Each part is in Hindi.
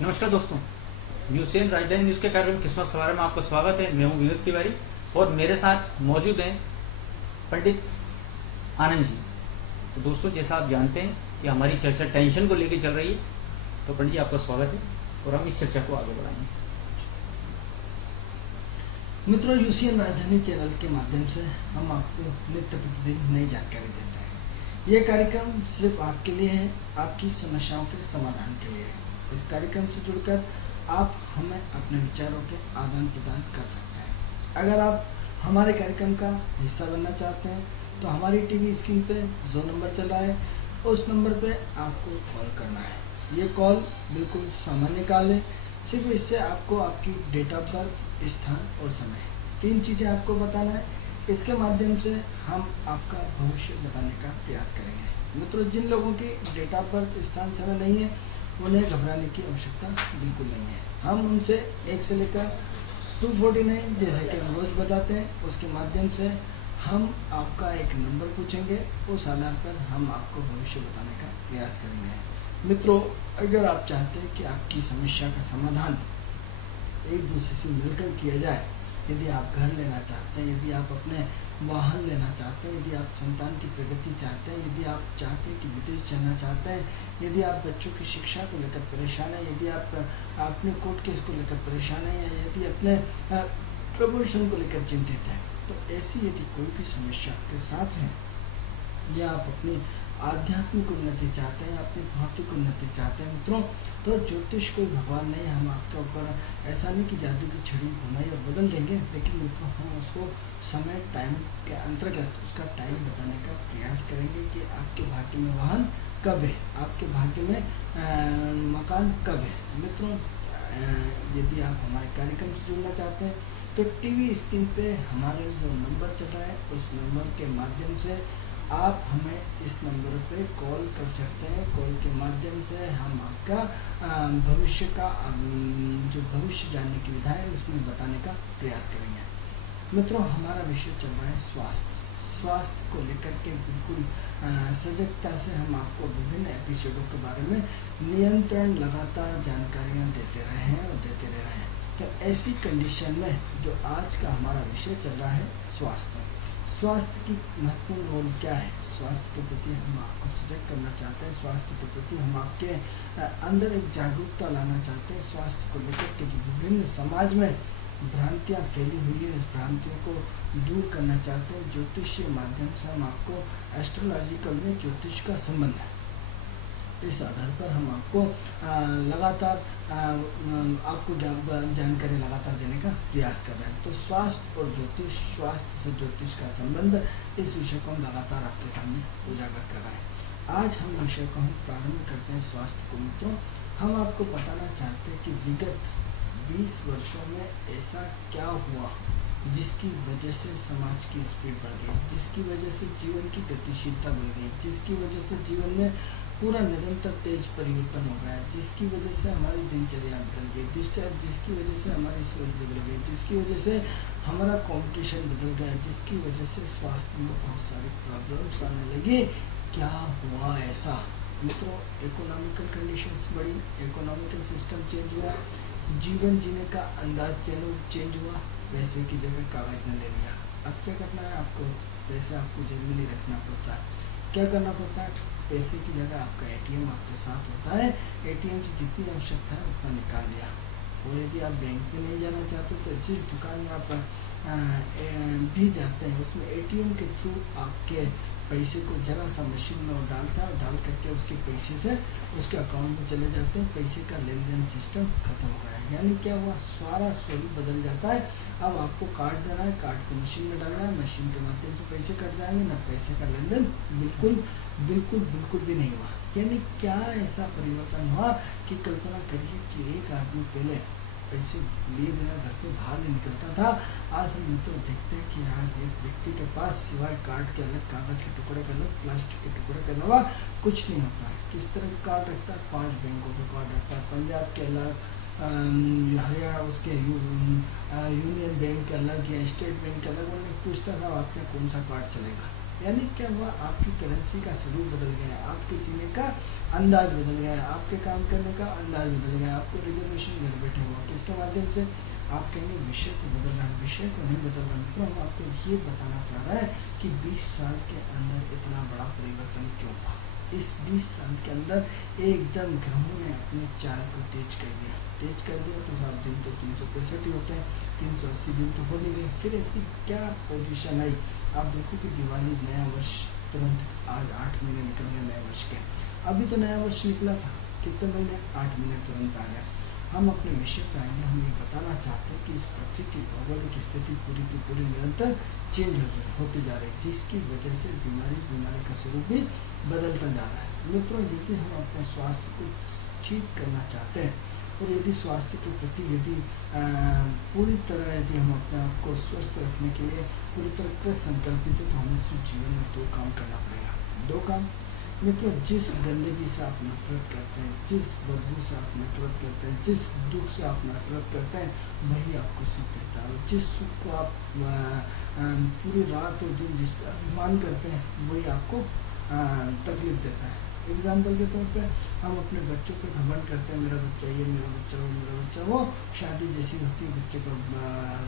नमस्कार दोस्तों, न्यूज़ राजधानी न्यूज़ के कार्यक्रम किस्मत सवार में आपका स्वागत है। मैं हूं विवेक तिवारी और मेरे साथ मौजूद हैं पंडित आनंद जी। तो दोस्तों, जैसा आप जानते हैं कि हमारी चर्चा टेंशन को लेकर चल रही है, तो पंडित जी आपका स्वागत है और हम इस चर्चा को आगे बढ़ाएंगे। मित्रों, यूसीएन राजधानी चैनल के माध्यम से हम आपको नित्य प्रतिदिन नई जानकारी देते हैं। यह कार्यक्रम सिर्फ आपके लिए है, आपकी समस्याओं के समाधान के लिए है। इस कार्यक्रम से जुड़कर आप हमें अपने विचारों के आदान प्रदान कर सकते हैं। अगर आप हमारे कार्यक्रम का हिस्सा बनना चाहते हैं तो हमारी टीवी स्क्रीन पे जो नंबर चल रहा है उस नंबर पे आपको कॉल करना है। ये कॉल बिल्कुल सामान्य कॉल है। सिर्फ इससे आपको आपकी डेट ऑफ बर्थ, स्थान और समय, 3 चीज़ें आपको बताना है। इसके माध्यम से हम आपका भविष्य बताने का प्रयास करेंगे। मित्रों, जिन लोगों की डेट ऑफ बर्थ, स्थान, समय नहीं है उन्हें घबराने की आवश्यकता बिल्कुल नहीं है। हम उनसे 1 से लेकर 249 जैसे कि हम रोज बताते हैं, उसके माध्यम से हम आपका एक नंबर पूछेंगे। उस आधार पर हम आपको भविष्य बताने का प्रयास करेंगे। मित्रों, अगर आप चाहते हैं कि आपकी समस्या का समाधान एक दूसरे से मिलकर किया जाए, यदि आप घर लेना चाहते हैं, यदि आप अपने वाहन लेना चाहते हैं, यदि आप संतान की प्रगति चाहते हैं, यदि आप चाहते हैं कि विदेश जाना चाहते हैं, यदि आप बच्चों की शिक्षा को लेकर परेशान हैं, यदि आप अपने कोर्ट केस को लेकर परेशान हैं, या यदि अपने प्रमोशन को लेकर चिंतित हैं, तो ऐसी यदि कोई भी समस्या आपके साथ है, या आप अपनी आध्यात्मिक उन्नति चाहते हैं, अपनी भौतिक उन्नति चाहते हैं मित्रों, तो ज्योतिष कोई भगवान नहीं। हम आपके ऊपर ऐसा नहीं कि जादू की छड़ी घुमाई और बदल देंगे, लेकिन मित्रों हम उसको समय, टाइम के अंतर्गत उसका टाइम बताने का प्रयास करेंगे कि आपके भाग्य में वाहन कब है, आपके भाग्य में मकान कब है। मित्रों, यदि आप हमारे कार्यक्रम से जुड़ना चाहते हैं तो टीवी स्क्रीन पे हमारे जो नंबर चल रहा है उस नंबर के माध्यम से आप हमें इस नंबर पे कॉल कर सकते हैं। कॉल के माध्यम से हम आपका भविष्य का जो भविष्य जानने की विधा है उसमें बताने का प्रयास करेंगे। मित्रों, हमारा विषय चल रहा है स्वास्थ्य को लेकर के बिल्कुल सजगता से हम आपको विभिन्न एपिसोडों के बारे में नियंत्रण लगातार जानकारियाँ देते रहे हैं और देते रह रहे हैं। तो ऐसी कंडीशन में जो आज का हमारा विषय चल रहा है स्वास्थ्य की महत्वपूर्ण रोल क्या है, स्वास्थ्य के प्रति हम आपको सजग करना चाहते हैं, स्वास्थ्य के प्रति हम आपके अंदर एक जागरूकता लाना चाहते हैं। स्वास्थ्य को लेकर के जो विभिन्न समाज में भ्रांतियाँ फैली हुई है, इस भ्रांतियों को दूर करना चाहते हैं। ज्योतिष के माध्यम से हम आपको एस्ट्रोलॉजिकल में ज्योतिष का संबंध है, इस आधार पर हम आपको लगातार आपको जानकारी लगातार देने का प्रयास कर रहे हैं। तो स्वास्थ्य और ज्योतिष, स्वास्थ्य से ज्योतिष का संबंध, इस विषय को हम लगातार आपके सामने उजागर कर रहे हैं। आज हम विषय को हम प्रारंभ करते हैं स्वास्थ्य को। मित्रों, हम आपको बताना चाहते हैं कि विगत 20 वर्षों में ऐसा क्या हुआ जिसकी वजह से समाज की स्पीड बढ़ गई, जिसकी वजह से जीवन की गतिशीलता बढ़ गई, जिसकी वजह से जीवन में पूरा निरंतर तेज परिवर्तन हो गया, जिसकी वजह से हमारी दिनचर्या बदल गई, जिसकी वजह से हमारी सोच बदल गई, जिसकी वजह से हमारा कंपटीशन बदल गया, जिसकी वजह से स्वास्थ्य में बहुत सारी प्रॉब्लम्स आने लगी। क्या हुआ ऐसा? मित्रों, इकोनॉमिकल कंडीशंस बढ़ी, इकोनॉमिकल सिस्टम चेंज हुआ, जीवन जीने का अंदाज चेंज हुआ, पैसे की जगह कागज ने ले लिया। अब क्या करना है आपको? पैसे आपको जेब में नहीं रखना पड़ता है। क्या करना पड़ता है? पैसे की जगह आपका एटीएम आपके साथ होता है, एटीएम की जितनी आवश्यकता है उतना निकाल लिया। और यदि आप बैंक में नहीं जाना चाहते तो जिस दुकान में आप भी जाते हैं उसमें एटीएम के थ्रू आपके पैसे को जरा सा मशीन में डालता है और डाल करके उसके पैसे से उसके अकाउंट में चले जाते हैं। पैसे का लेन देन सिस्टम खत्म हो गया है। यानी क्या हुआ? सारा स्वरूप बदल जाता है। अब आपको कार्ड देना है, कार्ड को मशीन में डालना है, मशीन के माध्यम से पैसे कट जाएंगे, ना पैसे का लेन देन बिल्कुल भी नहीं हुआ। यानी क्या ऐसा परिवर्तन हुआ कि कल्पना करिए कि एक आदमी पहले पैसे लिए बिना घर से बाहर नहीं निकलता था। आज हम तो देखते हैं कि आज एक व्यक्ति के पास सिवाय कार्ड के अलग, कागज के टुकड़े के अलग, प्लास्टिक के टुकड़े के अलावा कुछ नहीं होता है। किस तरह का कार्ड रखता है? 5 बैंकों का कार्ड रखता है, पंजाब के अलग, हरियाणा उसके यूनियन बैंक के अलग या स्टेट बैंक के अलग। उन्हें पूछता था आपके कौन सा कार्ड चलेगा, यानी क्या हुआ, आपकी करेंसी का स्वरूप बदल गया, आपके जीने का अंदाज बदल गया, आपके काम करने का अंदाज बदल गया, आपको रिजर्वेशन घर बैठे हुआ। किसके माध्यम से? आप कहेंगे विषय को बदल रहा है, विषय को नहीं बदल रहा। मित्रों, हम आपको ये बताना चाह रहा है कि 20 साल के अंदर इतना बड़ा परिवर्तन क्यों हुआ। इस 20 साल के अंदर एकदम ग्रहों ने अपने चाल को तेज कर दिया। तेज कर दिया तो सात दिन तो 365 ही होते हैं, 380 दिन तो हो नहीं गए। फिर ऐसी क्या पोजीशन आई, आप देखो कि दिवाली, नया वर्ष तुरंत, आज 8 महीने निकल गए नए वर्ष के। अभी तो नया वर्ष निकला था, कितने महीने? 8 महीने तुरंत आ गया। हम अपने विषय पर आएंगे। हम ये बताना चाहते हैं कि इस पृथ्वी की भौगोलिक स्थिति पूरी की पूरी निरंतर चेंज होती जा रही है, जिसकी वजह से बीमारी का स्वरूप भी बदलता जा रहा है। मित्रों, यदि हम अपने स्वास्थ्य को ठीक करना चाहते हैं और यदि स्वास्थ्य के प्रति यदि पूरी तरह यदि हम अपने आप को स्वस्थ रखने के लिए पूरी तरह से संकल्पित है, तो हमें सिर्फ जीवन में 2 काम करना पड़ेगा। 2 काम। मित्रों, जिस गंदगी से आप नफरत करते हैं, जिस बदबू से आप नफरत करते हैं, जिस दुख से आप नफरत करते हैं, वही आपको सुख देता है। जिस सुख को आप पूरी रात और दिन जिस पर अभिमान करते हैं, वही आपको तकलीफ देता है। एग्जाम्पल के तौर पे हम अपने बच्चों पर घमंड करते हैं, मेरा बच्चा ये, मेरा बच्चा वो, मेरा बच्चा वो। शादी जैसी होती है, बच्चे का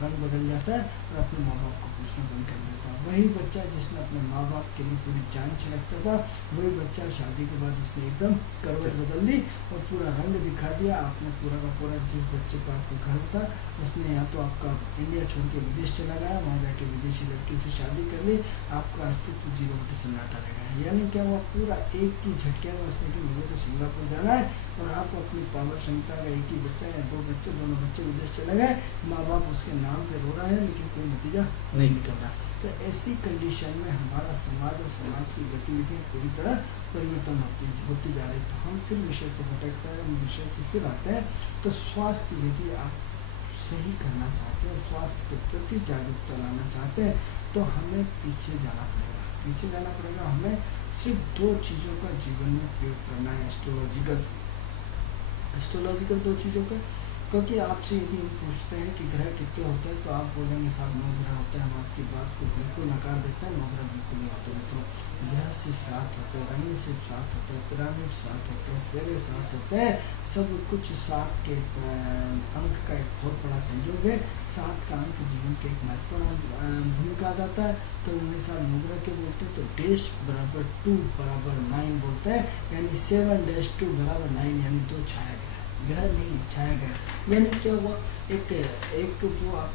रंग बदल जाता है और अपने माँ बाप को पूछना बंद कर देता है। वही बच्चा जिसने अपने माँ बाप के लिए पूरी जान छिड़कता था, वही बच्चा शादी के बाद उसने एकदम करवट बदल दी और पूरा रंग दिखा दिया। आपने पूरा का पूरा, जिस बच्चे को आपको घर था, उसने या तो आपका इंडिया छोड़ के विदेश चला गया, वहाँ जाके विदेशी लड़की से शादी कर ली, आपका अस्तित्व जीरो बटे सन्नाटा रह गया। यानी क्या हुआ, पूरा एक ही झटके में उसने कि मुझे तो सिंगापुर जाना है, और आप अपनी पावर क्षमता का एक ही बच्चा या 2 बच्चे, दोनों बच्चे विदेश चले गए, माँ बाप उसके नाम पे रो रहे हैं, लेकिन कोई नतीजा नहीं निकल रहा। तो ऐसी कंडीशन में हमारा समाज और समाज की गतिविधियाँ पूरी तरह परिवर्तन होती जा रही। तो हम फिर विषय से भटकते हैं, हम विषय से फिर आते हैं। तो स्वास्थ्य यदि आप सही करना चाहते हैं, स्वास्थ्य के प्रति जागरूकता लाना चाहते हैं, तो हमें पीछे जाना पड़ेगा। हमें सिर्फ 2 चीज़ों का जीवन में प्रयोग करना है, एस्ट्रोलॉजिकल 2 चीज़ों का। क्योंकि आपसे यदि हम पूछते हैं कि ग्रह कितने होते हैं, तो आप बोलेंगे साहब 9 ग्रह होते हैं। हम आपकी बात को बिल्कुल नकार देते हैं, 9 ग्रह बिल्कुल नहीं होते। तो ग्रह सिर्फ 7 होते हैं, रंग सिर्फ 7 होते हैं, पिरामिड 7 होते हैं, फेरे 7 होते हैं, सब कुछ 7 के अंक का एक बहुत बड़ा संयोग है। 7 का अंक जीवन के एक महत्वपूर्ण भूमिका अदाता है। तो उन्हें साथ 9 ग्रह के बोलते हैं। तो डेश बराबर 2 बराबर 9 बोलते हैं, यानी 7-2 बराबर 9, यानी 2 छाया ग्रह नहीं, छाया ग्रह। यानी क्या हुआ, एक जो आप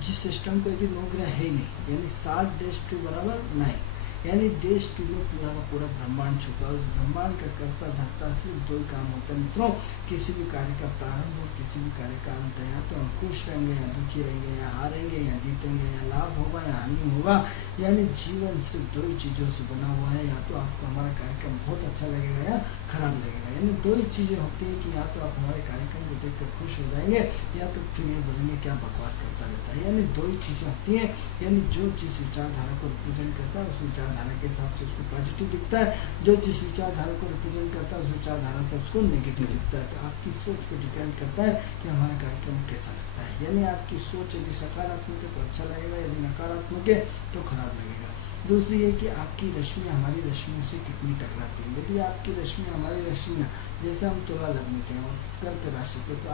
जिस सिस्टम को यदि 9 ग्रह है नहीं, यानी 7-2 बराबर 9, यानी देश टू में पूरा का पूरा ब्रह्मांड छुपा है। उस ब्रह्मांड का कर्ता धर्ता सिर्फ 2 ही काम होता है मित्रों, किसी भी कार्य का प्रारंभ और किसी भी कार्य का अंत है। या तो हम खुश रहेंगे या दुखी रहेंगे, या हारेंगे या जीतेंगे, या लाभ होगा या हानि होगा। यानी जीवन सिर्फ 2 ही चीज़ों से बना हुआ है, या तो आपको हमारा कार्यक्रम बहुत अच्छा लगेगा या खराब लगेगा। यानी 2 ही चीज़ें होती हैं कि या तो आप हमारे कार्यक्रम को देखकर खुश हो जाएंगे, या तो फिर ये बोलेंगे क्या बकवास करता रहता है। यानी 2 ही चीज़ें होती हैं। यानी जो जिस विचारधारा को रिप्रेजेंट करता है, उस विचारधारा के हिसाब से उसको पॉजिटिव दिखता है, जो जिस विचारधारा को रिप्रेजेंट करता है, उस विचारधारा से उसको नेगेटिव दिखता है। तो आपकी सोच पर डिपेंड करता है कि हमारा कार्यक्रम कैसा लगता है। यानी आपकी सोच यदि सकारात्मक है तो अच्छा लगेगा, यदि नकारात्मक है तो खराब लगेगा। दूसरी ये कि आपकी रश्मि हमारी रश्मियों से कितनी टकराती है। यदि आपकी रश्मि हमारी रश्मियाँ, जैसे हम तुला लग्न के हैं और कर्क राशि के, तो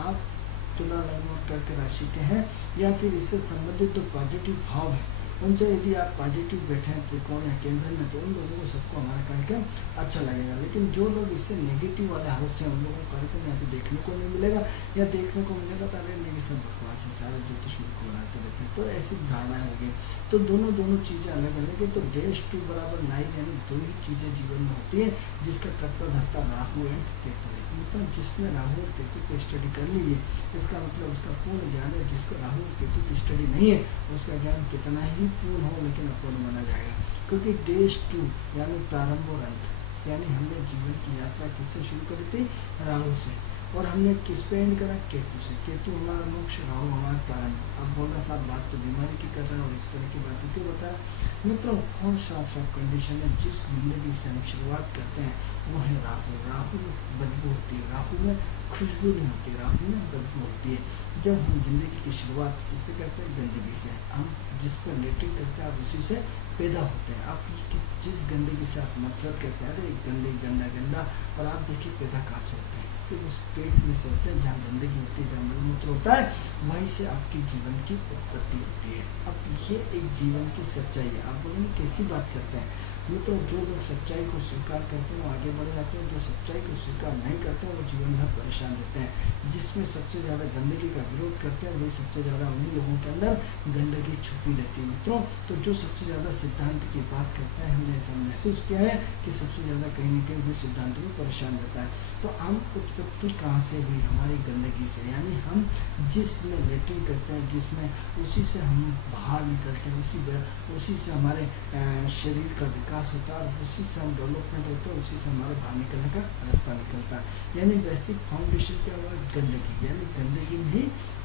आप तुला लग्न और कर्क राशि के हैं, या फिर इससे संबंधित जो पॉजिटिव भाव है उनसे यदि आप पॉजिटिव बैठे हैं त्रिकोण या केंद्र में, तो उन लोगों को सबको हमारा कार्यक्रम अच्छा लगेगा। लेकिन जो लोग इससे नेगेटिव वाले हाउस से, उन लोगों को कार्यक्रम या तो देखने को नहीं मिलेगा, या देखने को मिलेगा तो अरे नहीं सब बकवास है, सारे ज्योतिष को बनाते रहते हैं। तो ऐसी धारणाएं होगी। तो दोनों चीज़ें अलग अलग है। तो डेश 2 बराबर 9, यानी 2 ही चीज़ें जीवन में होती है, जिसका कर्ता धर्ता राहु एंड केतु है। मतलब जिसने राहु और केतु को स्टडी कर लीजिए, इसका मतलब उसका पूर्ण ज्ञान है। जिसको राहु और केतु की स्टडी नहीं है, उसका ज्ञान कितना ही पूर्ण हो लेकिन अपूर्ण माना जाएगा। क्योंकि डेश 2 यानी प्रारंभ और अंत, यानी हमने जीवन की यात्रा किससे शुरू करी थी? राहु से। और हमने किस पे एंड करा? केतु से। केतु हमारा मोक्ष, राहु हमारा प्रारंभ। अब बोल रहा था बात तो बीमारी की कर रहा है और इस तरह की बातें क्यों बताया? मित्रों बहुत साफ कंडीशन है। जिस जिंदगी से हम शुरुआत करते हैं वो है राहु। राहु में बदबू होती है, राहु में खुशबू नहीं होती, राहु में बदबू होती है। जब हम जिंदगी की शुरुआत किससे करते हैं? गंदगी से। हम जिस पर लेटरिन करते हैं आप उसी से पैदा होते हैं। आप जिस गंदगी से आप नफरत करते हैं, अरे गंदगी गंदा गंदा, और आप देखिए पैदा कहाँ से होते हैं? सिर्फ उस पेट में से होते हैं जहाँ गंदगी होती है, जहाँ मलमूत्र होता है, वहीं से आपकी जीवन की उत्पत्ति होती है। अब ये एक जीवन की सच्चाई है। आप बोलेंगे कैसी बात करते हैं? मित्रों जो लोग सच्चाई को स्वीकार करते हैं वो आगे बढ़ जाते हैं, जो सच्चाई को स्वीकार नहीं करते हैं वो जीवन भर परेशान रहते हैं। जिसमें सबसे ज़्यादा गंदगी का विरोध करते हैं वही सबसे ज़्यादा उन्हीं लोगों के अंदर गंदगी छुपी रहती है। मित्रों तो जो सबसे ज़्यादा सिद्धांत की बात करते हैं, हमने ऐसा महसूस किया है कि सबसे ज़्यादा कहीं न कहीं वो सिद्धांत में परेशान रहता है। तो हम उत्पत्ति कहाँ से हुई? हमारी गंदगी से। यानी हम जिसमें लेटरिन करते हैं, जिसमें उसी से हम बाहर निकलते हैं, उसी से हमारे शरीर का विकास होता है, और उसी से हम डेवलपमेंट होते हैं, उसी से हमारे बाहर निकलने का रास्ता निकलता है। यानी बेसिक फाउंडेशन क्या हुआ? गंदगी। यानी गंदगी में ही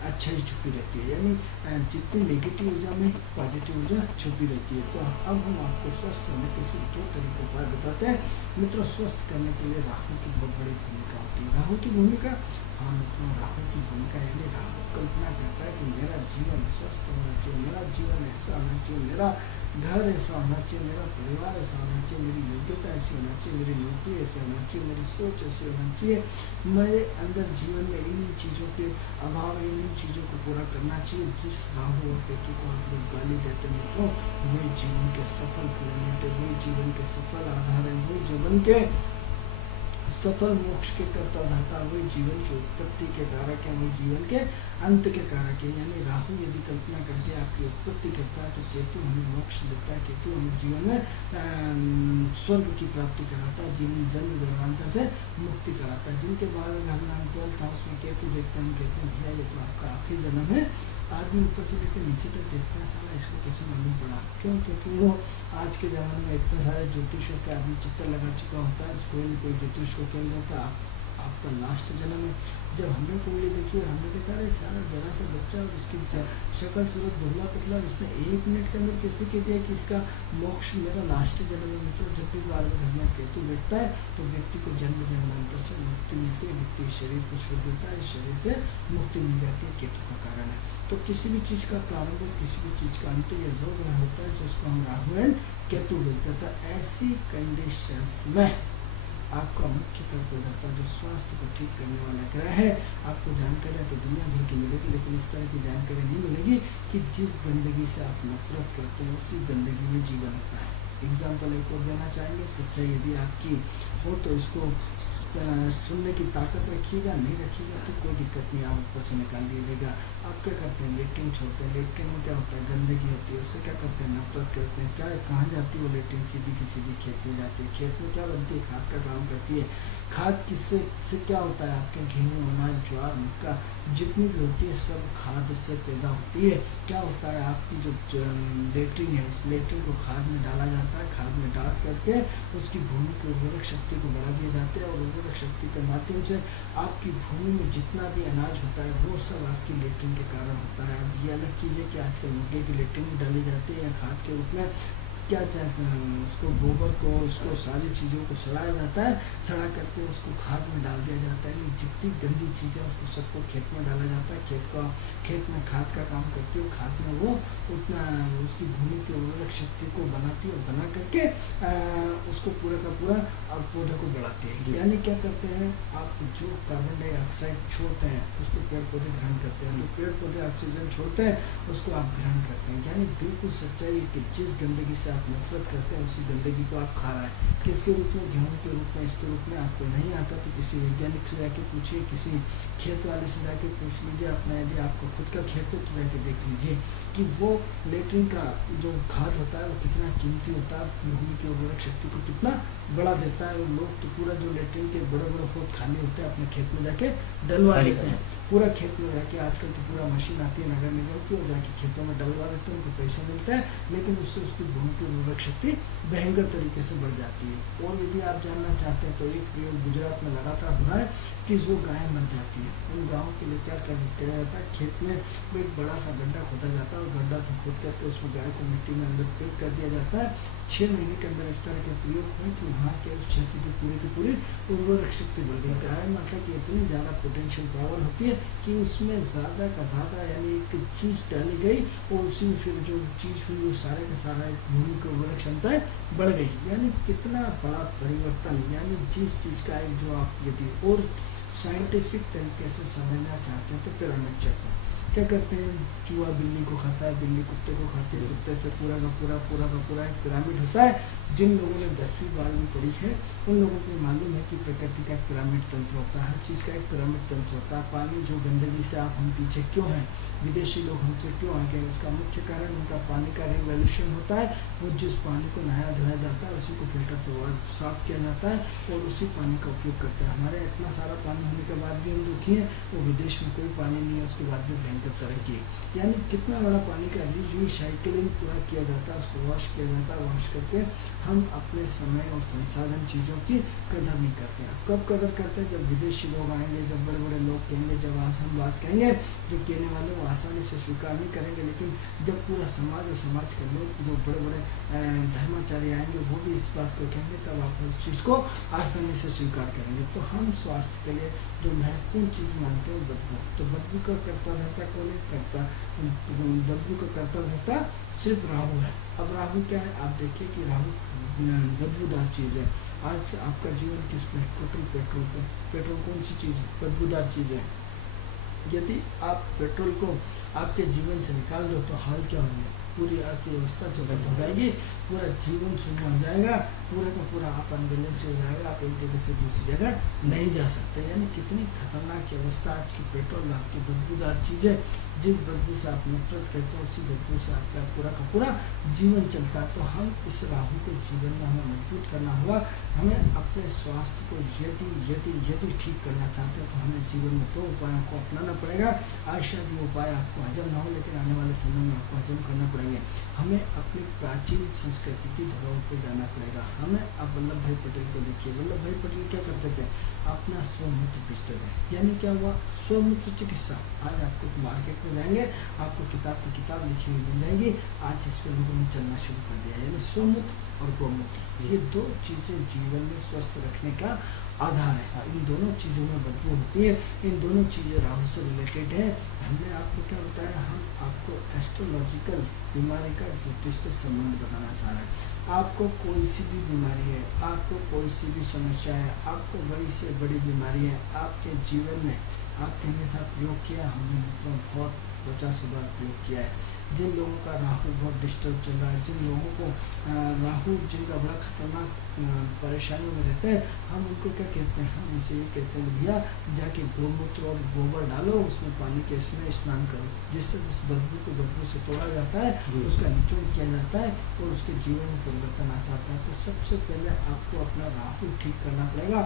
अच्छाई छुपी रहती है। यानी जितनी नेगेटिव ऊर्जा में पॉजिटिव ऊर्जा छुपी रहती है। तो अब हम आपको स्वस्थ होने के सिर्फ 2 तरीके उपाय बताते हैं। मित्रों स्वस्थ करने के लिए राहु की बहुत बड़ी भूमिका होती है। राहु की भूमिका, हाँ मित्रों राहु की भूमिका, यानी राहु कल्पना करता है कि मेरा जीवन स्वस्थ होना चाहिए, मेरा जीवन ऐसा होना चाहिए, मेरा घर ऐसा होना चाहिए, मेरा परिवार ऐसा होना चाहिए, मेरी योग्यता ऐसी होना चाहिए, मेरी नौकरी ऐसी होना चाहिए, मेरी सोच ऐसी होना चाहिए, मेरे अंदर जीवन में इन चीज़ों के अभाव, इन चीज़ों को पूरा करना चाहिए। जिस राहु और केतु को आप लोग गाली देते हैं मित्रों, वही जीवन के सफल प्लेनेट है, वही जीवन के सफल आधार है, वही जीवन के सफल मोक्ष के कर्ता धाता, वही जीवन की उत्पत्ति के कारक है, वही जीवन के अंत के कारक है। यानी राहु यदि कल्पना करके आपकी उत्पत्ति करता है तो केतु हमें मोक्ष देता है, केतु हमें जीवन में स्वर्ग की प्राप्ति कराता है, जीवन जन्म जन्मांतर से मुक्ति कराता है। जिनके बारे में हम 12th हाउस में केतु देखते हैं, हम कहते हैं भैया ये तो आपका आखिरी जन्म है। आदमी ऊपर से लेकर नीचे तक देखता है, साला इसको कैसे मालूम पड़ा? क्यों? क्योंकि वो आज के ज़माने में इतने सारे ज्योतिषों के आदमी चक्कर लगा चुका होता है, कोई न कोई ज्योतिष को कह देता आपका लास्ट जन्म है। जब हमने कुंडली देखी और हमने देखा अरे सारा जरा सा बच्चा और इसकी शक्ल सूरत दुबला पतला, इसने 1 मिनट के अंदर कैसे कह दिया कि इसका मोक्ष मेरा लास्ट जन्म है। मित्रों जब भी बार में घर में केतु बैठता है तो व्यक्ति को जन्म जन्मांतर से मुक्ति मिलती है, व्यक्ति शरीर को छोड़ देता है, शरीर से मुक्ति मिल जाती है, केतु का कारण है। तो किसी भी चीज़ का प्रारंभ और किसी भी चीज़ का अंत ये जो ग्रह होता है जिसको हम राहु एंड केतु बोलते हैं। ऐसी कंडीशंस में आपका मुख्य कर्तव्य जो स्वास्थ्य को ठीक करने वाला ग्रह है, आपको जानकारी तो दुनिया भर की मिलेगी, लेकिन इस तरह की जानकारी नहीं मिलेगी कि जिस गंदगी से आप नफरत करते हैं उसी गंदगी में जीवन होता है। एग्जाम्पल एक और देना चाहेंगे। सच्चाई यदि आपकी हो तो इसको सुनने की ताकत रखिएगा, नहीं रखिएगा तो कोई दिक्कत नहीं, आप ऊपर से निकाल दीजिएगा। आप क्या करते हैं? लेटरिन छोड़ते हैं। लेटरिन में क्या होता है? गंदगी होती है, उससे क्या करते हैं? नफरत करते हैं। क्या कहाँ जाती है वो लेटरिन? सीधी की सीधी खेत में जाती है। खेत में क्या बनती है? खाद का काम करती है। खाद किससे से क्या होता है? आपके गेहूँ, अनाज, ज्वार, मक्का जितनी भी होती है सब खाद से पैदा होती है। क्या होता है? आपकी जो लेटरिन है उस लेटरिन को खाद में डाला जाता है, खाद में डाल करके उसकी भूमि की उर्वरक शक्ति को बढ़ा दिया जाता है, और उर्वरक शक्ति के माध्यम से आपकी भूमि में जितना भी अनाज होता है वो सब आपकी लेटरिन के कारण होता है। अब ये अलग चीज़ है कि आजकल मुर्गे की लेटरिन भी डाली जाती है या खाद के रूप में क्या चाहते हैं उसको, गोबर को, उसको सारी चीज़ों को सड़ाया जाता है, सड़ा करके उसको खाद में डाल दिया जाता है। जितनी गंदी चीज़ें उसको सबको खेत में डाला जाता है, खेत में खाद का काम करती है, खाद में वो उतना उसकी भूमि की उर्वरक शक्ति को बनाती है और बना करके उसको पूरा का पूरा और पौधे को बढ़ाती है। यानी क्या करते हैं? आप जो कार्बन डाइऑक्साइड छोड़ते हैं उसको पेड़ पौधे ग्रहण करते हैं, जो पेड़ पौधे ऑक्सीजन छोड़ते हैं उसको आप ग्रहण करते हैं। यानी बिल्कुल सच्चाई है कि जिस गंदगी से आप नफरत करते हैं उसी गंदगी को आप खा रहे हैं। किसके रूप में? गेहूं के रूप में। इसके रूप में आपको नहीं आता तो किसी वैज्ञानिक से जाके पूछिए, किसी खेत वाले से जाके पूछ लीजिए। अपना यदि आपको खुद का खेत है तो जाके देख लीजिए कि वो लेटरिन का जो खाद होता है वो कितना कीमती होता है, भूमि की उर्वरक शक्ति को कितना बढ़ा देता है। और लोग तो पूरा जो लेटरिन के बड़े बड़े पोत खाली होते हैं अपने खेत में जाके डलवा देते हैं, पूरा खेत में जाके। आजकल तो पूरा मशीन आती है नगर निगम की, और जाके खेतों में डलवा देते हैं, उनको पैसा मिलता है, लेकिन उससे उसकी भूमि की की उर्वरक शक्ति भयंकर तरीके से बढ़ जाती है। और यदि आप जानना चाहते हैं तो एक प्रयोग गुजरात में लगातार हो रहा है कि जो गायें मर जाती है, उन गायों के लिए क्या किया जाता है, खेत में एक बड़ा सा गड्ढा खोदा जाता है और गड्ढा से खोद करके उसमें गाय को मिट्टी में अंदर फिट कर दिया जाता है। 6 महीने के अंदर इस तरह के प्रयोग हुए कि वहाँ के उस क्षेत्र की पूरी उर्वरक शक्ति बढ़ गई। गाय माता की इतनी ज़्यादा पोटेंशियल पावर होती है कि उसमें ज़्यादा का ज़्यादा यानी एक चीज़ डाली गई और उसी में फिर जो चीज़ हुई वो सारे का सारा एक भूमि की उर्वरक क्षमताएँ बढ़ गई। यानी कितना बड़ा परिवर्तन, यानी जिस चीज़ का एक जो आप यदि और साइंटिफिक तरीके से समझना चाहते हैं तो पिरामिड चक्र क्या करते हैं, चूहा बिल्ली को खाता है, बिल्ली कुत्ते को खाती है, कुत्ते से पूरा का पूरा एक पिरामिड होता है। जिन लोगों ने 10वीं 12वीं पढ़ी है उन लोगों को मालूम है कि प्रकृति का एक पिरामिड तंत्र होता है, हर चीज़ का एक पिरामिड तंत्र होता है। पानी जो गंदगी से आप हम पीछे क्यों हैं, विदेशी लोग हमसे क्यों आगे, उसका मुख्य कारण उनका पानी का रिवोल्यूशन होता है। वो जिस पानी को नहाया धोया जाता है उसी को फिल्टर से साफ किया जाता है और उसी पानी का उपयोग करते हैं। हमारे इतना सारा पानी होने के बाद भी हम दुखी हैं, वो विदेश में कोई पानी नहीं है, उसके बाद भी भयंकर तरक्की। यानी कितना बड़ा पानी का रिसाइकलिंग पूरा किया जाता है, उसको वॉश किया जाता है। वॉश करके हम अपने समय और संसाधन चीज़ों की कदर नहीं करते हैं। कब कदर करते हैं, जब विदेशी लोग आएंगे, जब बड़े बड़े लोग कहेंगे, जब आज हम बात कहेंगे, जो कहने वाले वो आसानी से स्वीकार नहीं करेंगे। लेकिन जब पूरा समाज और समाज के लोग जो बड़े बड़े धर्माचार्य आएंगे वो भी इस बात को कहेंगे, तब आप उस चीज़ को आसानी से स्वीकार करेंगे। तो हम स्वास्थ्य के लिए जो महत्वपूर्ण चीज़ मानते हैं बदबू, तो बदबू का कर्ता धर्ता कौन है, बदबू का कर्ता धर्ता सिर्फ राहु है। अब राहु क्या है, आप देखिए कि राहु बदबूदार चीज़ है। आज आपका जीवन किस पे, पेट्रोल कौन सी चीज़ है, बदबूदार चीज़ है। यदि आप पेट्रोल को आपके जीवन से निकाल दो तो हाल क्या होंगे, पूरी अर्थव्यवस्था चौपट हो जाएगी, पूरा जीवन शून्य हो जाएगा, पूरा का पूरा आप अनबैलेंस हो जाएगा, आप एक जगह से दूसरी जगह नहीं जा सकते। यानी कितनी खतरनाक अवस्था आज की पेट्रोल आपकी बदबूदार चीज़ है। जिस बदबू से आप नफरत करते हैं उसी बदबू से आपका पूरा का पूरा जीवन चलता है। तो हम इस राहु के जीवन में हमें मजबूत करना होगा। हमें अपने स्वास्थ्य को यदि ठीक करना चाहते हैं तो हमें जीवन में 2 उपायों को अपनाना पड़ेगा। आज शायद ये उपाय आपको हजम ना हो, लेकिन आने वाले समय में आपको हजम करना पड़ेंगे। हमें अपनी प्राचीन संस्कृति की धरोहर पर जाना पड़ेगा। हमें अब वल्लभ भाई पटेल को देखिए, वल्लभ भाई पटेल क्या करते थे, अपना स्वमूत्र पीसते थे। यानी क्या हुआ, स्वमूत्र चिकित्सा। आज आपको मार्केट में जाएंगे, आपको किताब लिखी हुई मिल जाएगी। आज इस पर लोगों ने चलना शुरू कर दिया। यानी स्वमूत्र और गौमूत्र, ये 2 चीज़ें जीवन में स्वस्थ रखने का आधार है। इन दोनों चीज़ों में बदबू होती है, इन दोनों चीज़ें राहु से रिलेटेड है। हमने आपको क्या बताया, हम आपको एस्ट्रोलॉजिकल बीमारी का ज्योतिष से संबंध बताना चाह रहे हैं। आपको कोई सी भी बीमारी है, आपको कोई सी भी समस्या है, आपको बड़ी से बड़ी बीमारी है, आपके जीवन में आपके साथ प्रयोग किया हमने मित्रों, बहुत 50 बार प्रयोग किया है। जिन लोगों का राहु बहुत डिस्टर्ब चल रहा है, जिन लोगों को राहु जिनका बड़ा खतरनाक परेशानियों में रहते हैं, हम उनको क्या कहते हैं, हम उनसे ये कहते हैं भैया जाके गौमूत्र और गोबर डालो, उसमें पानी के इसमें स्नान करो, जिससे उस बदबू से तोड़ा जाता है, उसका निचोड़ किया जाता है और उसके जीवन में परिवर्तन आ जाता है। तो सबसे पहले आपको अपना राहु ठीक करना पड़ेगा,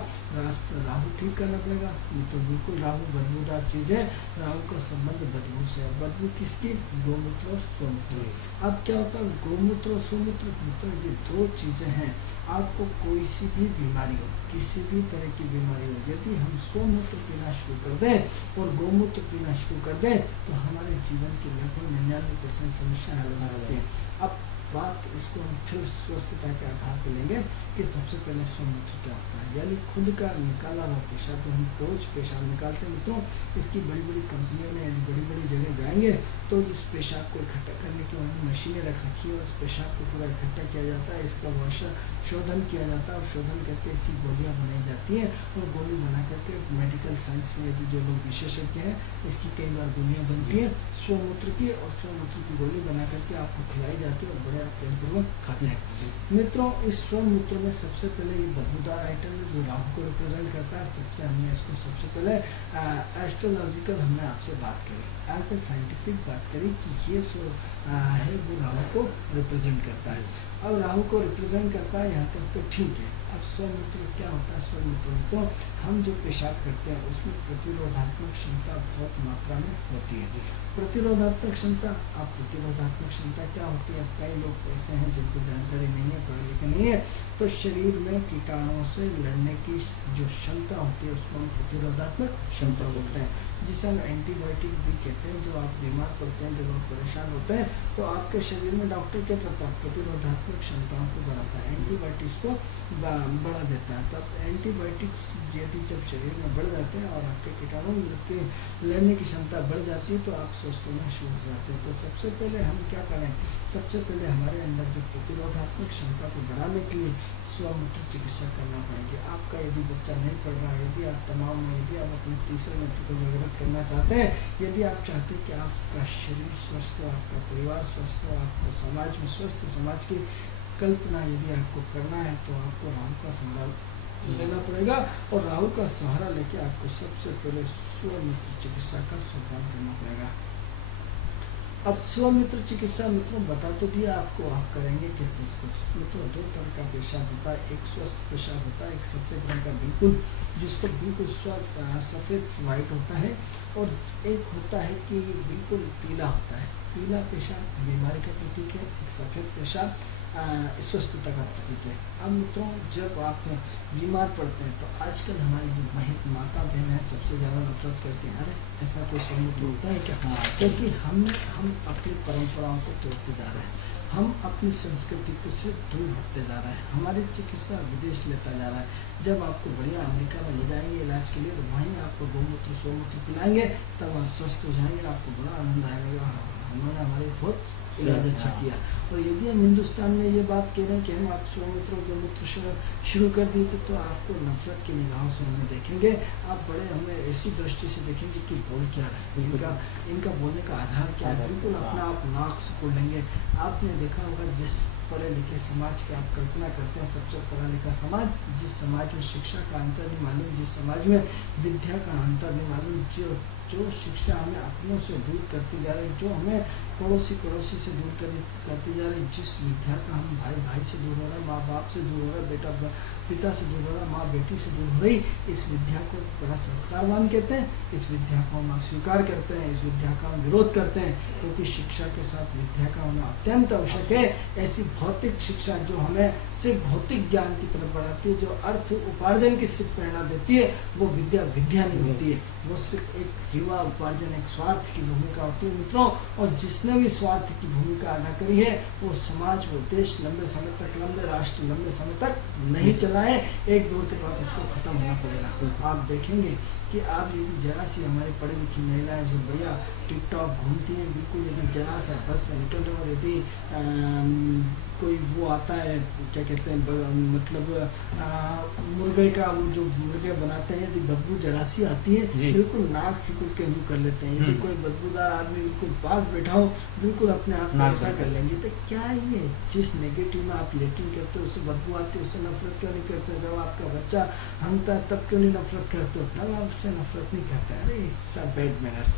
राहु ठीक करना पड़ेगा। तो बिल्कुल राहु बदबूदार चीज़ है, राहु का संबंध बदबू से है। बदबू किसकी, गौमूत्र और स्वमूत्र। अब क्या होता है, गौमूत्र और स्वमूत्र ये 2 चीज़ें हैं। आपको कोई सी भी बीमारी हो, किसी भी तरह की बीमारी हो, यदि हम स्वमूत्र पीना शुरू कर दें और गौमूत्र पीना शुरू कर दें तो हमारे जीवन की लगभग 99% समस्याएं हल हो जाती हैं। अब बात इसको हम फिर स्वस्थता के आधार पर लेंगे कि सबसे पहले स्वमूत्र क्या होता है, यानी खुद का निकाला हुआ पेशाब। तो हम रोज पेशाब निकालते हैं मित्रों, इसकी बड़ी बड़ी कंपनियों ने बड़ी बड़ी जगह जाएंगे तो इस पेशाब को इकट्ठा करने की उन्होंने मशीनें रख रखी है और उस पेशाब को पूरा इकट्ठा किया जाता है, इसका शोधन किया जाता है और शोधन करके इसकी गोलियाँ बनाई जाती हैं और गोली बना करके मेडिकल साइंस में यदि जो लोग विशेषज्ञ हैं इसकी कई बार गोलियाँ बनती हैं स्वमूत्र की, और स्वमूत्र की गोली बना करके आपको खिलाई जाती है और बड़े आप प्रेमपूर्वक खाते हैं। मित्रों, इस स्वमूत्र में सबसे पहले ये बदबूदार आइटम है जो राहु को रिप्रेजेंट करता है। सबसे पहले एस्ट्रोलॉजिकल हमने आपसे बात करी, ऐसे साइंटिफिक बात करी कि ये जो है वो राहु को रिप्रेजेंट करता है। अब राहु को रिप्रेजेंट करता है यहाँ तक तो ठीक है, अब स्वमूत्र क्या होता है? स्वमूत्र तो हम जो पेशाब करते हैं उसमें प्रतिरोधात्मक क्षमता बहुत मात्रा में होती है। प्रतिरोधात्मक क्षमता, अब प्रतिरोधात्मक क्षमता क्या होती है? कई लोग ऐसे हैं जिनको जानकारी नहीं है, पढ़े लिखे नहीं है, तो शरीर में कीटाणुओं से लड़ने की जो क्षमता होती है उसको हम प्रतिरोधात्मक क्षमता बोलते हैं, जिसे हम एंटीबायोटिक भी कहते हैं। जो आप बीमार पड़ते हैं, जब आप परेशान होते हैं, तो आपके शरीर में डॉक्टर क्या करता है? प्रतिरोधात्मक क्षमताओं को बढ़ाता है, एंटीबायोटिक्स को बढ़ा देता है। तब एंटीबायोटिक्स यदि जब शरीर में बढ़ जाते हैं और आपके कीटाणु के लड़ने की क्षमता बढ़ जाती है, तो आप स्वस्थ होना शुरू हो जाते हैं। तो सबसे पहले हम क्या करें? सबसे पहले हमारे अंदर जो प्रतिरोधात्मक क्षमता को बढ़ाने के लिए स्वमूत्र चिकित्सा करना पड़ेगी। आपका यदि बच्चा नहीं पढ़ रहा है, यदि आप तनाव में, यदि आप अपने तीसरे मूत्र को जागृत करना चाहते हैं, यदि आप चाहते हैं कि आपका शरीर स्वस्थ हो, आपका परिवार स्वस्थ हो, आपको समाज में स्वस्थ समाज की कल्पना यदि आपको करना है, तो आपको राहु का सहारा लेना पड़ेगा। और राहु का सहारा लेके आपको सबसे पहले स्वमूत्र चिकित्सा का सोपान करना पड़ेगा। अब स्वमित्र चिकित्सा मित्रों बता तो दिया आपको, आप करेंगे किस चीज़ को? मित्रों दो तरह का पेशाब होता है, एक स्वस्थ पेशाब होता है, एक सफ़ेद रंग का बिल्कुल जिसको बिल्कुल सफ़ेद वाइट होता है, और एक होता है कि बिल्कुल पीला होता है। पीला पेशाब बीमारी का प्रतीक है, एक सफ़ेद पेशाब स्वस्थता का प्रतीक है। अब मित्रों जब आप बीमार पड़ते हैं, तो आजकल हमारी जो माता बहन है सबसे ज़्यादा नफरत करते हैं, अरे ऐसा कोई स्वमूत्र होता है क्या? क्योंकि हम अपनी परंपराओं को तोड़ते जा रहे हैं, हम अपनी संस्कृति को से दूर होते जा रहे हैं, हमारी चिकित्सा विदेश लेता जा रहा है। जब आपको बढ़िया अमेरिका में ले जाएंगे इलाज के लिए, तो वहीं आपको गौमूत्र स्वमूत्र पिलाएंगे, तब आप स्वस्थ हो जाएंगे, आपको बड़ा आनंद आएगा, उन्होंने हमारे बहुत इलाज अच्छा किया। और यदि हम हिंदुस्तान में ये बात कह रहे हैं कि हम आप स्वमूत्र गौमूत्र शुरू कर दिए, तो आपको नफरत की निगाहों से हमें देखेंगे, आप बड़े हमें ऐसी दृष्टि से देखेंगे कि बोल क्या रहे हैं, इनका बोलने का आधार क्या है, बिल्कुल अपना आप नाक सिकोड़ लेंगे। आपने देखा होगा जिस पढ़े लिखे समाज की आप कल्पना करते हैं, सबसे पढ़ा लिखा समाज, जिस समाज में शिक्षा का अंतर नहीं मालूम, जिस समाज में विद्या का अंतर नहीं मालूम, जो शिक्षा हमें अपनों से दूर करती जा रही, जो हमें पड़ोसी से दूर करती जा रही, जिस विद्या का हम भाई से दूर हो रहा है, माँ बाप से दूर हो रहा है, बेटा पिता से दूर हो रहा है, माँ बेटी से दूर हो रही, इस विद्या को बड़ा संस्कारवान कहते हैं, इस विद्या को हम स्वीकार करते हैं, इस विद्या का हम विरोध करते हैं, क्योंकि शिक्षा के साथ विद्या का होना अत्यंत आवश्यक है। ऐसी भौतिक शिक्षा जो हमें सिर्फ भौतिक ज्ञान की तरफ बढ़ाती है, जो अर्थ उपार्जन की सिर्फ प्रेरणा देती है, वो विद्या नहीं होती है, वो सिर्फ एक जीवा उपार्जन, एक स्वार्थ की भूमिका होती है मित्रों। और जिसने भी स्वार्थ की भूमिका अदा करी है, वो समाज, वो देश लंबे समय तक, लंबे राष्ट्र लंबे समय तक नहीं चलाए, एक दौर के बाद उसको खत्म होना पड़ेगा। आप देखेंगे कि आप यदि जरा सी हमारी पढ़ी लिखी महिलाएं जो बढ़िया टिकटॉक घूमती हैं, बिल्कुल यदि जरा सा बस से निकल रहे, और यदि कोई वो आता है क्या कहते हैं, मतलब मुर्गे का वो जो मुर्गे बनाते हैं, यदि बदबू जरा सी आती है, बिल्कुल नाक सिकुड़ के मुँह कर लेते हैं। यदि कोई बदबूदार आदमी बिल्कुल पास बैठा हो, बिल्कुल अपने आप को ऐसा कर लेंगे। तो क्या ये जिस नेगेटिव में आप लेटिंग करते हो, उससे बदबू आती है, उससे नफरत क्यों नहीं करते? जब आपका बच्चा हंसता है तब क्यों नहीं नफरत करते हो? तब आप उससे नफरत नहीं करते। अरे सब बैड मैनर्स,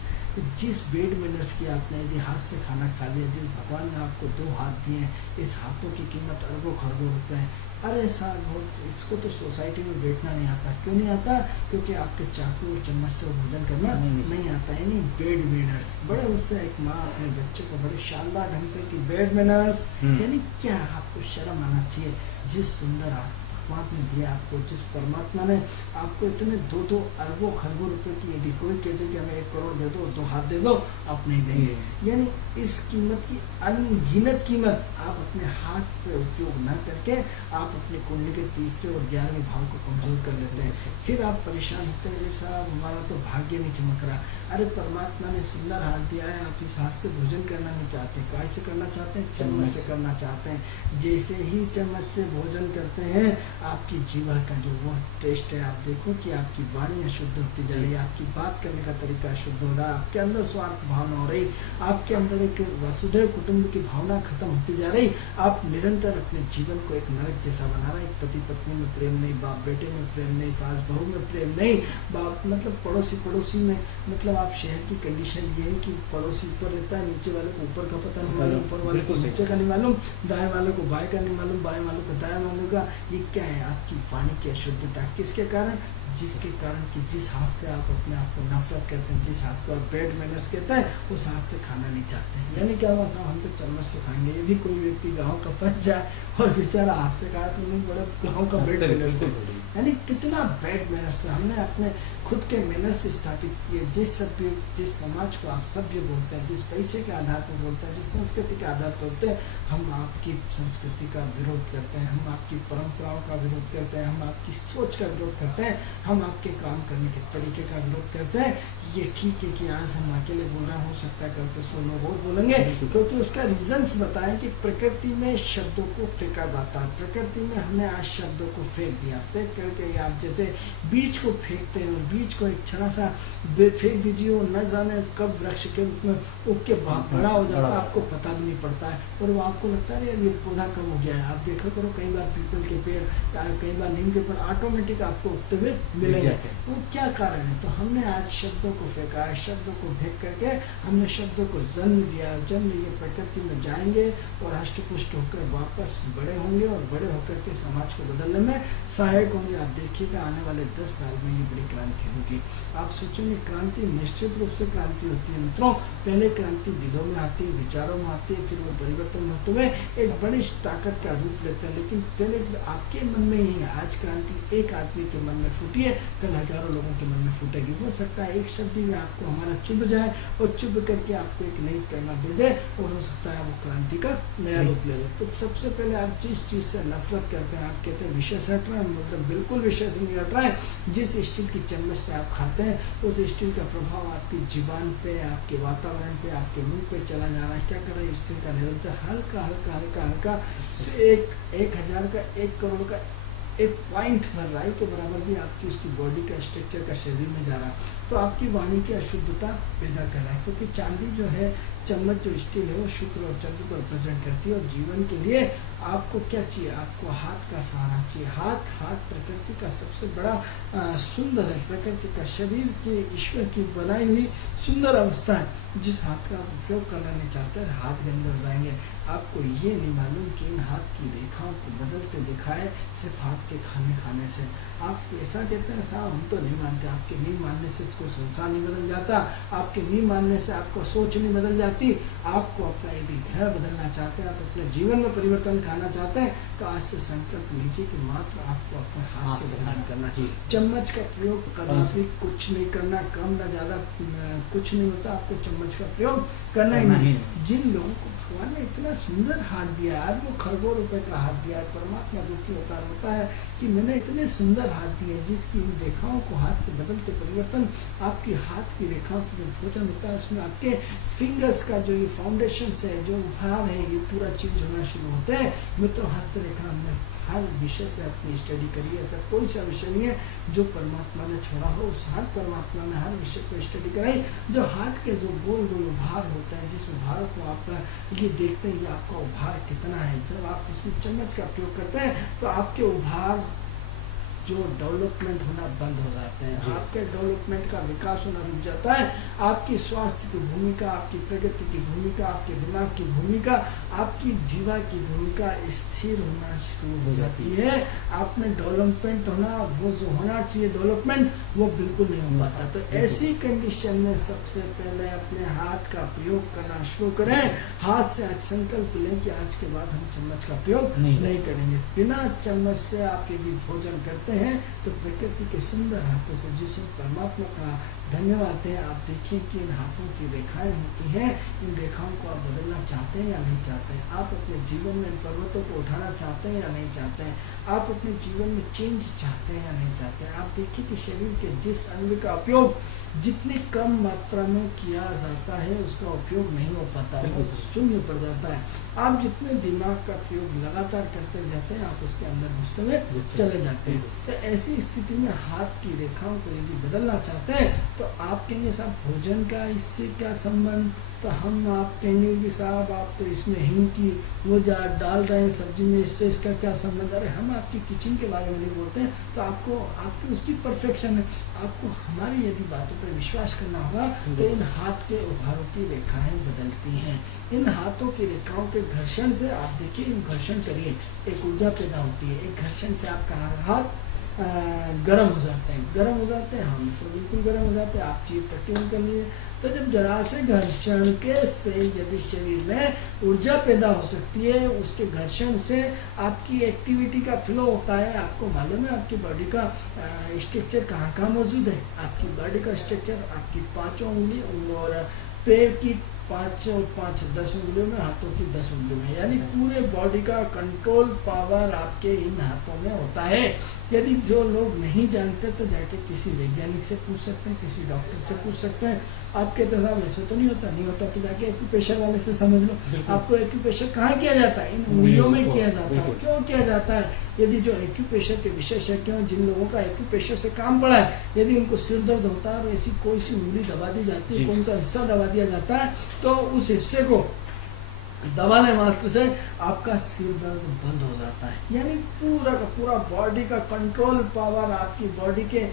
जिस बेड मैनर्स की आपने यदि हाथ से खाना खा लिया, जिस भगवान ने आपको 2 हाथ दिए, इस हाथों की कीमत अरबों खरबों रुपए है, अरे साहब इसको तो सोसाइटी में बैठना नहीं आता। क्यों नहीं आता? क्योंकि आपके चाकू और चम्मच से भोजन करना नहीं आता। यानी बेड मैनर्स, बड़े उससे एक माँ अपने बच्चे को बड़े शानदार ढंग से की बेड मैनर्स, यानी क्या आपको शर्म आना चाहिए। जिस सुंदर परमात्मा ने दिया आपको, जिस परमात्मा ने आपको इतने 2 अरबों खरबों रुपए की, यदि कोई कहते कि हमें 1 करोड़ दे दो, 2 हाथ दे दो, आप नहीं देंगे। यानी इस कीमत की अनगिनत कीमत आप अपने हाथ से उपयोग न करके आप अपनी कुंडली के 3रे और 11वें भाव को कमजोर कर लेते हैं। फिर आप परेशान होते हैं, साहब हमारा तो भाग्य नहीं चमक रहा। अरे परमात्मा ने सुंदर हाथ दिया है, आप इस हाथ से भोजन करना नहीं चाहते, काय से करना चाहते हैं? चम्मच से करना चाहते हैं। जैसे ही चम्मच से भोजन करते हैं, आपकी जीवा का जो वो टेस्ट है, आप देखो कि आपकी वाणी अशुद्ध होती जा रही है, आपकी बात करने का तरीका अशुद्ध हो रहा है, आपके अंदर स्वार्थ भावना हो रही, आपके अंदर एक वसुधैव कुटुंब की भावना खत्म होती जा रही। आप निरंतर अपने जीवन को एक नरक जैसा बना रहे। पति पत्नी में प्रेम नहीं, बाप बेटे में प्रेम नहीं, सास बहू में प्रेम नहीं, बाप मतलब पड़ोसी में, मतलब आप शहर की कंडीशन ये है कि पड़ोसी ऊपर रहता है, नीचे वाले को ऊपर का पता नहीं मालूम, ऊपर वाले को नीचे का नहीं मालूम, दाएं वाले को बाएं का नहीं मालूम, बाएं वाले को दाएं वाले का। ये क्या है? है आपकी वाणी की अशुद्धता। किसके कारण? जिसके कारण कि जिस हाथ से आप अपने आप को नफरत करते हैं, जिस हाथ को आप बैड मैनर्स कहते हैं, उस हाथ से खाना नहीं चाहते हैं। यानी क्या हुआ साहब, हम तो चम्मच से खाएंगे। यदि कोई व्यक्ति गाँव का फंस जाए और बेचारा हाथ से खाए तो नहीं बड़ा गाँव का बैड मैनर्स से, यानी कितना बैड मैनर्स से हमने अपने खुद के मैनर्स स्थापित किए। जिस समाज को आप सभ्य बोलते हैं, जिस पैसे के आधार पर बोलते हैं, जिस संस्कृति के आधार पर बोलते हैं, हम आपकी संस्कृति का विरोध करते हैं, हम आपकी परंपराओं का विरोध करते हैं, हम आपकी सोच का विरोध करते हैं, हम आपके काम करने के तरीके का विरोध करते हैं। ये ठीक है कि आज हम अकेले बोल रहे हैं, हो सकता है कल से 100 लोग और बोलेंगे, क्योंकि उसका रीजंस बताएं कि प्रकृति में शब्दों को फेंका जाता है। प्रकृति में हमने आज शब्दों को फेंक दिया। फेंक करके आप जैसे बीज को फेंकते हैं, और बीज को एक क्षण सा फेंक दीजिए और न जाने कब वृक्ष के रूप में उग के बड़ा हो जाता है, आपको पता भी नहीं पड़ता है। और वो आपको लगता है ये पौधा कब हो गया है। आप देखा करो, कई बार पीपल के पेड़, कई बार नीम के पेड़ ऑटोमेटिक आपको उगते हुए मिलेंगे। तो क्या कारण है? तो हमने आज शब्दों को फेंका है, शब्दों को फेंक करके हमने शब्दों को जन्म दिया। जन्म लिए प्रकृति में जाएंगे और हष्ट पुष्ट होकर वापस बड़े होंगे, और बड़े होकर के समाज को बदलने में सहायक होंगे। आप देखिएगा आने वाले 10 साल में ये बड़ी क्रांति होगी। आप सोचेंगे क्रांति निश्चित रूप से क्रांति होती है मित्रों। पहले क्रांति दिलों में आती है, विचारों में आती है, फिर वो परिवर्तन होते हुए एक बड़ी ताकत का रूप लेते हैं। लेकिन पहले आपके मन में ही है। आज क्रांति एक आदमी के मन में फूटी है, कल हजारों लोगों के मन में फूटेगी। हो सकता है एक शब्द में आपको हमारा चुभ जाए और चुभ करके आपको एक नई प्रेरणा दे दे, और हो सकता है वो क्रांति का नया रूप ले ले। तो सबसे पहले आप जिस चीज से नफरत करते हैं, आप कहते हैं विषय से हट रहे हैं, मतलब बिल्कुल विषय से नहीं हट रहे हैं। जिस स्टील की चम्मच से आप खाते हैं, उस स्टील का प्रभाव आपकी जीवन पे, आपके वातावरण पे, आपके मुंह पे चला जा रहा है। क्या कर रहा है स्टील का? निरंतर हल्का हल्का हल्का हल्का 1,000 का 1 करोड़ का एक पॉइंट भर रहा है के बराबर भी आपकी उसकी बॉडी का स्ट्रक्चर का शरीर में जा रहा है। तो आपकी वाणी की अशुद्धता पैदा कर रहा है, क्योंकि चांदी जो है, चम्मच जो स्टील है, वो शुक्र और चंद्र को रिप्रेजेंट करती है। और जीवन के लिए आपको क्या चाहिए? आपको हाथ का सहारा चाहिए। हाथ प्रकृति का सबसे बड़ा सुंदर है, प्रकृति का शरीर के ईश्वर की बनाई हुई सुंदर अवस्था है। जिस हाथ का आप उपयोग करना नहीं चाहते हैं, हाथ गंदे हो जाएंगे। आपको ये नहीं मालूम कि इन हाथ की रेखाओं को बदलते दिखा है सिर्फ हाथ के खाने से। आप ऐसा कहते हैं साहब हम तो नहीं मानते। आपके नहीं मानने से कोई संसार नहीं बदल जाता, आपके नहीं मानने से आपको सोच नहीं बदल जाती। आपको अपना यदि घर बदलना चाहते हैं, आप अपने जीवन में परिवर्तन खाना चाहते हैं, तो आज से संकल्प लीजिए कि मात्र आपको अपने हाथ से बदलाव करना चाहिए। चम्मच का प्रयोग करना भी कुछ नहीं करना, कम ना ज्यादा कुछ नहीं होता। आपको चम्मच का प्रयोग करना ही नहीं। जिन लोगों को भगवान ने इतना सुंदर हाथ दिया, आज वो खरबों रुपए का हाथ दिया है। परमात्मा दुखी होता है कि मैंने इतने सुंदर हाथ दिए, जिसकी इन रेखाओं को हाथ से बदलते परिवर्तन आपकी हाथ की रेखाओं से जो भोजन होता है, उसमें आपके फिंगर्स का जो ये फाउंडेशन है, जो भाव है, ये पूरा चेंज होना शुरू होता है। मित्रों, हस्तरेखा हमने हर विषय पे अपनी स्टडी करी है। ऐसा कोई सा विषय नहीं है जो परमात्मा ने छोड़ा हो। उस हर परमात्मा ने हर विषय को स्टडी कराई। जो हाथ के जो गोल गोल उभार होता है, जिस उभार को आप ये देखते हैं, ये आपका उभार कितना है। जब आप इसमें चम्मच का प्रयोग करते हैं तो आपके उभार जो डेवलपमेंट होना बंद हो जाते हैं, आपके डेवलपमेंट का विकास होना रुक जाता है। आपकी स्वास्थ्य की भूमिका, आपकी प्रगति की भूमिका, आपके दिमाग की भूमिका, आपकी जीवा की भूमिका स्थिर होना शुरू हो जाती है। आप में डेवलपमेंट होना, वो जो होना चाहिए डेवलपमेंट, वो बिल्कुल नहीं हो पाता। तो ऐसी कंडीशन में सबसे पहले अपने हाथ का प्रयोग करना शुरू करें। हाथ से आज संकल्प लें कि आज के बाद हम चम्मच का प्रयोग नहीं करेंगे। बिना चम्मच से आप यदि भोजन करते हैं तो प्रकृति के सुंदर हाथों से, जिसे परमात्मा का धन्यवाद है। आप देखिए कि इन हाथों की रेखाएं होती हैं। इन रेखाओं को आप बदलना चाहते हैं या नहीं चाहते हैं? आप अपने जीवन में इन पर्वतों को उठाना चाहते हैं या नहीं चाहते हैं? आप अपने जीवन में चेंज चाहते हैं या नहीं चाहते हैं? आप देखिए कि शरीर के जिस अंग का उपयोग जितनी कम मात्रा में किया जाता है, उसका उपयोग नहीं हो पाता है, वो शून्य पड़ जाता है। आप जितने दिमाग का प्रयोग लगातार करते जाते हैं, आप उसके अंदर घुसते हुए चले जाते हैं। तो ऐसी स्थिति में हाथ की रेखाओं को यदि बदलना चाहते हैं तो आप कहेंगे साहब भोजन का इससे क्या संबंध, तो हम आप कहेंगे कि साहब आप तो इसमें हिंग की वो डाल रहे हैं सब्जी में, इससे इसका क्या संबंध। अरे हम आपकी किचन के बारे में नहीं बोलते हैं, तो आपको आपकी उसकी परफेक्शन है, आपको हमारी यदि बातों पर विश्वास करना होगा तो इन हाथ के उभारों की रेखाएं बदलती हैं। इन हाथों की रेखाओं के घर्षण से आप देखिए, इन घर्षण करिए एक ऊर्जा पैदा होती है, एक घर्षण से आपका हाथ गर्म हो जाते हैं, गर्म हो जाते हैं, हम तो बिल्कुल गर्म हो जाते हैं। आप चीज पट्टी कर लीजिए, तो जब जरा से घर्षण के से यदि शरीर में ऊर्जा पैदा हो सकती है, उसके घर्षण से आपकी एक्टिविटी का फ्लो होता है। आपको मालूम है आपकी बॉडी का स्ट्रक्चर कहाँ कहाँ मौजूद है। आपकी बॉडी का स्ट्रक्चर आपकी 5 उंगली और पैर की 5 और 5 10 उंगलियों में, हाथों की 10 उंगलियों में, यानी पूरे बॉडी का कंट्रोल पावर आपके इन हाथों में होता है। यदि जो लोग नहीं जानते तो जाके किसी वैज्ञानिक से पूछ सकते हैं, किसी डॉक्टर से पूछ सकते हैं। आपके तो साहब ऐसे तो नहीं होता तो जाके एक्यूप्रेशर वाले से समझ लो। आपको एक्यूप्रेशर कहाँ किया जाता है? इन उंगलियों में किया जाता है। क्यों किया जाता है? यदि जो एक्यूप्रेशर के विशेषज्ञ हैं, जिन लोगों का एक्यूप्रेशर से काम पड़ा है, यदि उनको सिर दर्द होता है और ऐसी कोई सी उंगली दबा दी जाती है, कौन सा हिस्सा दबा दिया जाता है, तो उस हिस्से को दबाने मात्र से आपका सिर दर्द बंद हो जाता है। यानी पूरा का पूरा बॉडी का कंट्रोल पावर आपकी बॉडी के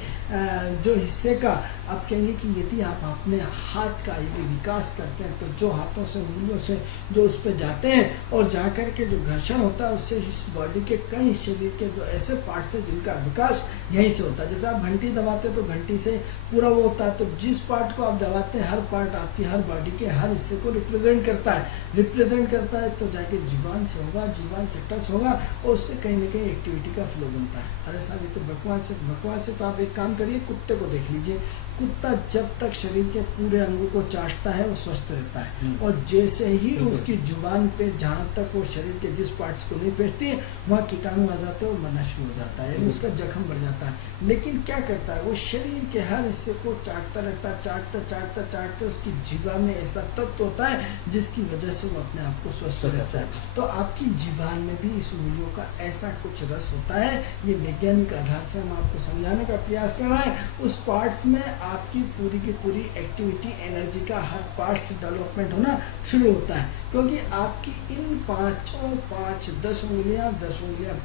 जो हिस्से का, आप कहेंगे कि यदि आप अपने हाथ का यदि विकास करते हैं, तो जो हाथों से उंगलियों से जो उस पर जाते हैं और जा कर के जो घर्षण होता है, उससे इस बॉडी के कई शरीर के जो ऐसे पार्ट्स हैं जिनका विकास यहीं से होता है। जैसे आप घंटी दबाते हैं तो घंटी से पूरा वो होता है, तो जिस पार्ट को आप दबाते हैं, हर पार्ट आपकी हर बॉडी के हर हिस्से को रिप्रेजेंट करता है, तो जाके जीवन से होगा, जीवन से टच होगा और उससे कहीं ना कहीं एक्टिविटी का फ्लो बनता है। अरे साहब ये तो बकवास से तो आप एक काम करिए, कुत्ते को देख लीजिए। कुत्ता जब तक शरीर के पूरे अंगों को चाटता है वो स्वस्थ रहता है, और जैसे ही उसकी जुबान पे जहाँ तक वो शरीर के जिस पार्ट्स को नहीं पहुँचती है वहाँ कीटाणु आ जाते हैं और मरना शुरू हो जाता है, यानी उसका जख्म बढ़ जाता है। लेकिन क्या करता है वो, शरीर के हर हिस्से को चाटता रहता है, चाटता उसकी जीवा में ऐसा तत्व होता है जिसकी वजह से वो अपने आप को स्वस्थ रहता है। तो आपकी जीवान में भी इस उंगलियों का ऐसा कुछ रस होता है। ये वैज्ञानिक आधार से हम आपको समझाने का प्रयास कर रहे हैं। उस पार्ट्स में आपकी पूरी की पूरी एक्टिविटी, एनर्जी का हर पार्ट से डेवलपमेंट होना शुरू होता है, क्योंकि आपकी इन 10 उंगलियां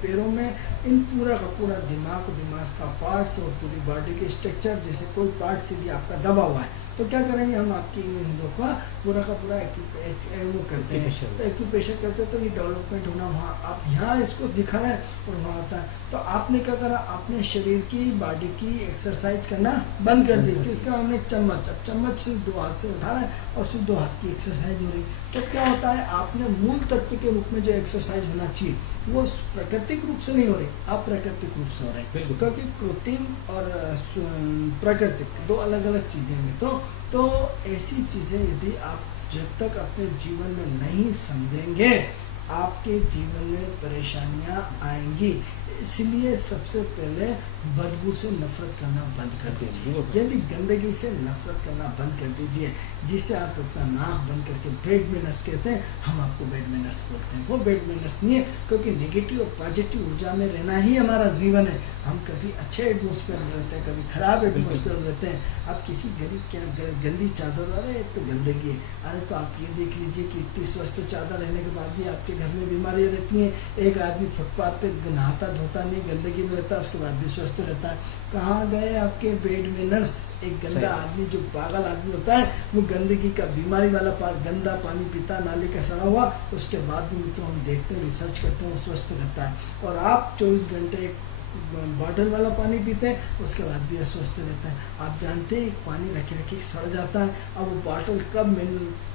पैरों में, इन पूरा का पूरा दिमाग का पार्ट्स और पूरी बॉडी के स्ट्रक्चर, जैसे कोई पार्ट यदि आपका दबा हुआ है तो क्या करेंगे हम, आपकी इन हिंदों का पूरा वो करते हैं, तो एक्यूप्रेशर करते हैं, तो ये डेवलपमेंट होना वहाँ, आप यहाँ इसको दिखा रहे हैं और वहाँ होता है। तो आपने क्या करा, अपने शरीर की बॉडी की एक्सरसाइज करना बंद कर दी। किसका? हमने चम्मच सिर्फ 2 हाथ से उठा रहे हैं और सिर्फ 2 हाथ की एक्सरसाइज हो रही। तो क्या होता है, आपने मूल तत्व के रूप में जो एक्सरसाइज होना चाहिए वो प्राकृतिक रूप से नहीं हो रही, अप्राकृतिक रूप से हो रही, क्योंकि कृत्रिम और प्राकृतिक 2 अलग अलग चीजें हैं। तो ऐसी चीजें यदि आप जब तक अपने जीवन में नहीं समझेंगे, आपके जीवन में परेशानियां आएंगी। इसलिए सबसे पहले बदबू से नफरत करना बंद कर दीजिए, यानी गंदगी से नफरत करना बंद कर दीजिए। जिससे आप अपना नाक बंद करके बेड मैनर्स कहते हैं, हम आपको बेड मैनर्स बोलते हैं। वो बेड मैनर्स नहीं है, क्योंकि नेगेटिव और पॉजिटिव ऊर्जा में रहना ही हमारा जीवन है। हम कभी अच्छे एटमोसफेयर में रहते हैं, कभी खराब एटमोसफेयर में रहते हैं। आप किसी गरीब क्या गंदी चादर, अरे एक तो गंदगी है, अरे तो आप ये देख लीजिए कि इतनी स्वस्थ चादर रहने के बाद भी आपके घर में बीमारियां रहती हैं। एक आदमी फुटपाथ पे नहाता धोता नहीं, गंदगी में रहता है, उसके बाद भी स्वस्थ रहता है। कहाँ गए आपके बेड मैनर्स? एक गंदा आदमी, जो पागल आदमी होता है, वो गंदगी का बीमारी वाला गंदा पानी पीता, नाले का सड़ा हुआ, उसके बाद भी मित्रों हम देखते हैं, रिसर्च करते हैं, वो स्वस्थ रहता है। और आप 24 घंटे बॉटल वाला पानी पीते हैं, उसके बाद भी अस्वस्थ रहता है। आप जानते हैं पानी रखे सड़ जाता है, अब वो बॉटल कब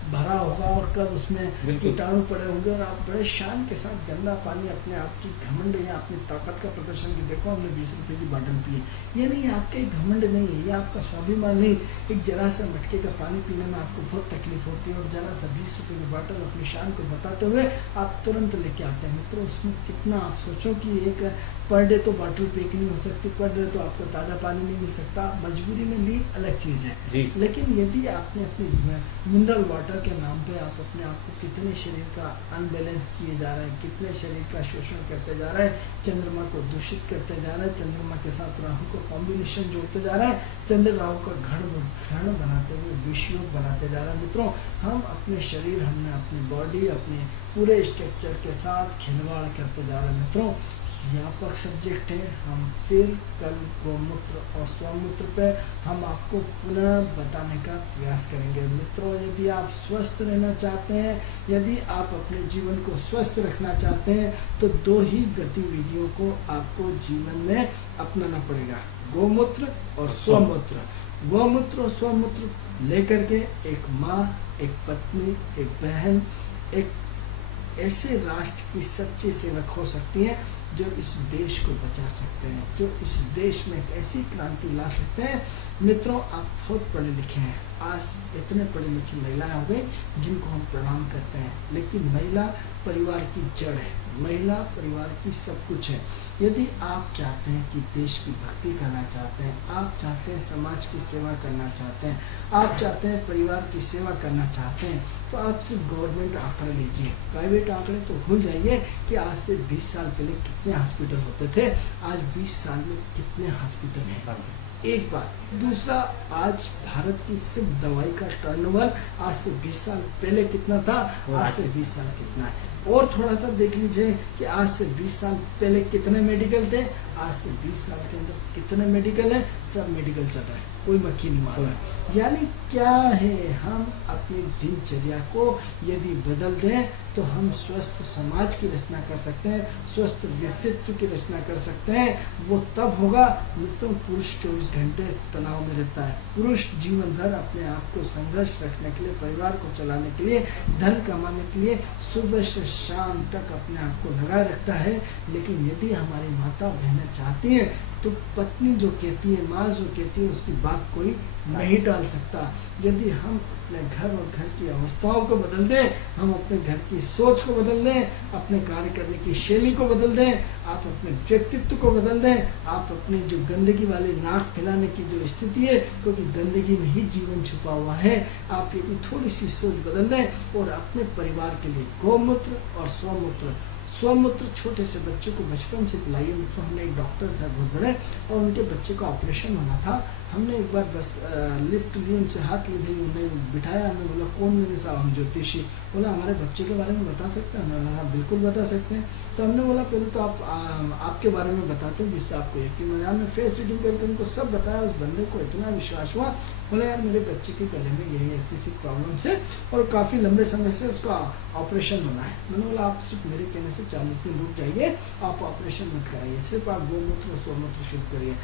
भरा होगा और कब उसमें कीटाणु पड़े होंगे, और आप बड़े शान के साथ गंदा पानी अपने आप की घमंड या अपनी ताकत का प्रदर्शन की, देखो हमने 20 रुपए की बॉटल पी है। ये नहीं, आपका एक घमंड नहीं है, ये आपका स्वाभिमान नहीं। एक जरा सा मटके का पानी पीने में आपको बहुत तकलीफ होती है, और जरा सा 20 रुपए की बॉटल अपनी शान को बताते हुए आप तुरंत लेके आते हैं। मित्रों उसमें कितना, आप सोचो कि एक पर डे तो बॉटल पैक नहीं हो सकती, पर डे तो आपको ताज़ा पानी नहीं मिल सकता, मजबूरी में ली अलग चीज़ है। लेकिन यदि आपने अपनी मिनरल वाटर के नाम पे आप अपने आप को कितने शरीर का अनबैलेंस किए जा रहे हैं, कितने शरीर का शोषण करते जा रहे हैं, चंद्रमा को दूषित करते जा रहे हैं, चंद्रमा के साथ राहु को कॉम्बिनेशन जोड़ते जा रहे हैं, चंद्र राहु का घण बनाते हुए विषयोग बनाते जा रहे हैं। मित्रों, हम अपने शरीर, हमने अपनी बॉडी, अपने पूरे स्ट्रक्चर के साथ खिलवाड़ करते जा रहे हैं। मित्रों, व्यापक सब्जेक्ट है। हम फिर कल गौमूत्र और स्वमूत्र पे हम आपको पुनः बताने का प्रयास करेंगे। मित्रों, यदि आप स्वस्थ रहना चाहते हैं, यदि आप अपने जीवन को स्वस्थ रखना चाहते हैं, तो 2 ही गतिविधियों को आपको जीवन में अपनाना पड़ेगा, गौमूत्र और स्वमूत्र। गौमूत्र और स्वमूत्र लेकर के एक माँ, एक पत्नी, एक बहन, एक ऐसे राष्ट्र की सच्ची सेवक हो सकती हैं जो इस देश को बचा सकते हैं, जो इस देश में एक ऐसी क्रांति ला सकते हैं। मित्रों, आप बहुत पढ़े लिखे हैं, आज इतने पढ़ी लिखी महिलाएं हो गई जिनको हम प्रणाम करते हैं, लेकिन महिला परिवार की जड़ है, महिला परिवार की सब कुछ है। यदि आप चाहते हैं कि देश की भक्ति करना चाहते हैं, आप चाहते हैं समाज की सेवा करना चाहते हैं, आप चाहते हैं परिवार की सेवा करना चाहते हैं, तो आप सिर्फ गवर्नमेंट आंकड़े लीजिए, प्राइवेट आंकड़े तो भूल जाइए कि आज से 20 साल पहले कितने हॉस्पिटल होते थे, आज 20 साल में कितने हॉस्पिटल हैं। एक बात। दूसरा, आज भारत की सिर्फ दवाई का टर्नओवर आज से 20 साल पहले कितना था, आज से 20 साल कितना है। और थोड़ा सा देख लीजिए कि आज से 20 साल पहले कितने मेडिकल थे, आज से 20 साल के अंदर कितने मेडिकल है, सब मेडिकल चल रहा है, कोई मक्खी नहीं मार रहा है। यानी क्या है, हम अपनी दिनचर्या को यदि बदल दें तो हम स्वस्थ समाज की रचना कर सकते हैं, स्वस्थ व्यक्तित्व की रचना कर सकते हैं। वो तब होगा जब पुरुष 24 घंटे तनाव में रहता है। पुरुष जीवन भर अपने आप को संघर्ष रखने के लिए, परिवार को चलाने के लिए, धन कमाने के लिए सुबह से शाम तक अपने आप को लगा रखता है। लेकिन यदि हमारी माता बहनें चाहती हैं तो पत्नी जो कहती है, माँ जो कहती है, उसकी बात कोई नहीं टाल सकता। यदि हम अपने घर और घर की अवस्थाओं को बदल दें, हम अपने घर की सोच को बदल दें, अपने कार्य करने की शैली को बदल दें, आप अपने व्यक्तित्व को बदल दें, आप अपनी जो गंदगी वाली नाक फैलाने की जो स्थिति है, क्योंकि गंदगी में ही जीवन छुपा हुआ है, आप यदि थोड़ी सी सोच बदल दें और अपने परिवार के लिए गौमूत्र और स्वमूत्र छोटे से बच्चों को बचपन से पिलाइए। मित्रों, हमने एक डॉक्टर था बहुत बड़े, और उनके बच्चे का ऑपरेशन होना था। हमने एक बार बस लिफ्ट ली, उनसे हाथ ली, उन्हें बिठाया, हमने बोला कौन मेरे साहब, हम ज्योतिषी। बोला हमारे बच्चे के बारे में बता सकते हैं? हमने बोला बिल्कुल बता सकते हैं। तो हमने बोला पहले तो आपके बारे में बताते हैं जिससे आपको यकीन हो जाए। हमने फेस रीडिंग करके उनको सब बताया। उस बंदे को इतना विश्वास हुआ, बोला यार मेरे बच्चे के गले में यही ऐसी प्रॉब्लम्स है और काफ़ी लंबे समय से उसका ऑपरेशन होना है। मैंने बोला आप सिर्फ मेरे कहने से 40 दिन रुक जाइए, आप ऑपरेशन मत कराइए, सिर्फ आप गौमूत्र और स्वमूत्र शुरू करिए।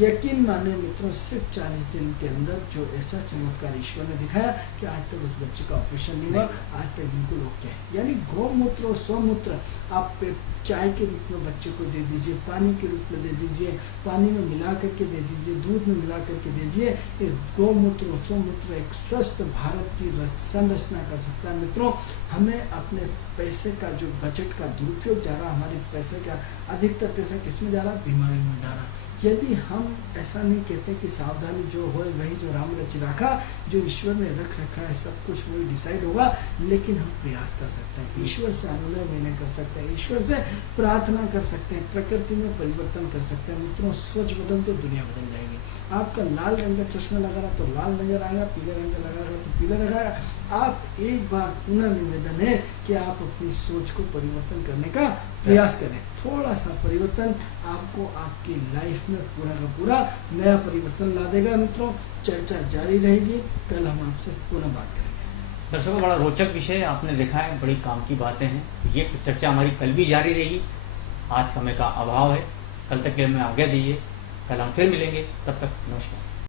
यकीन माने मित्रों, सिर्फ 40 दिन के अंदर जो ऐसा चमत्कार ईश्वर ने दिखाया कि आज तक उस बच्चे का ऑपरेशन नहीं हुआ, आज तक बिल्कुल ओके है। यानी गौमूत्र और स्वमूत्र आप चाय के रूप में बच्चे को दे दीजिए, पानी के रूप में दे दीजिए, पानी में मिला करके दे दीजिए, दूध में मिला करके दे दीजिए। इस गौमूत्र और स्वमूत्र एक स्वस्थ भारत की संरचना कर सकता है। मित्रों, हमें अपने पैसे का जो बजट का दुरुपयोग जा रहा, हमारे पैसे का अधिकतर पैसा किसमें जा रहा, बीमारी में जा रहा। यदि हम ऐसा नहीं कहते कि सावधानी जो हो वही जो राम रच रखा, जो ईश्वर ने रख रखा है सब कुछ वही डिसाइड होगा, लेकिन हम प्रयास कर सकते हैं, ईश्वर से अनुनय विनय कर सकते हैं, ईश्वर से प्रार्थना कर सकते हैं, प्रकृति में परिवर्तन कर सकते हैं। मित्रों, सोच बदल तो दुनिया बदल जाएगी। आपका लाल रंग का चश्मा लगा रहा तो लाल नजर आएगा, पीले रंग का लगा रहा तो पीला लगाएगा। आप एक बार पुनः निवेदन है कि आप अपनी सोच को परिवर्तन करने का प्रयास करें। थोड़ा सा परिवर्तन आपको आपकी लाइफ में पूरा का पूरा नया परिवर्तन ला देगा। मित्रों, चर्चा जारी रहेगी, कल हम आपसे पुनः बात करेंगे। दर्शकों, बड़ा रोचक विषय आपने देखा है, बड़ी काम की बातें हैं। ये चर्चा हमारी कल भी जारी रहेगी। आज समय का अभाव है, कल तक के हमें आज्ञा दीजिए, कल हम फिर मिलेंगे, तब तक नमस्कार।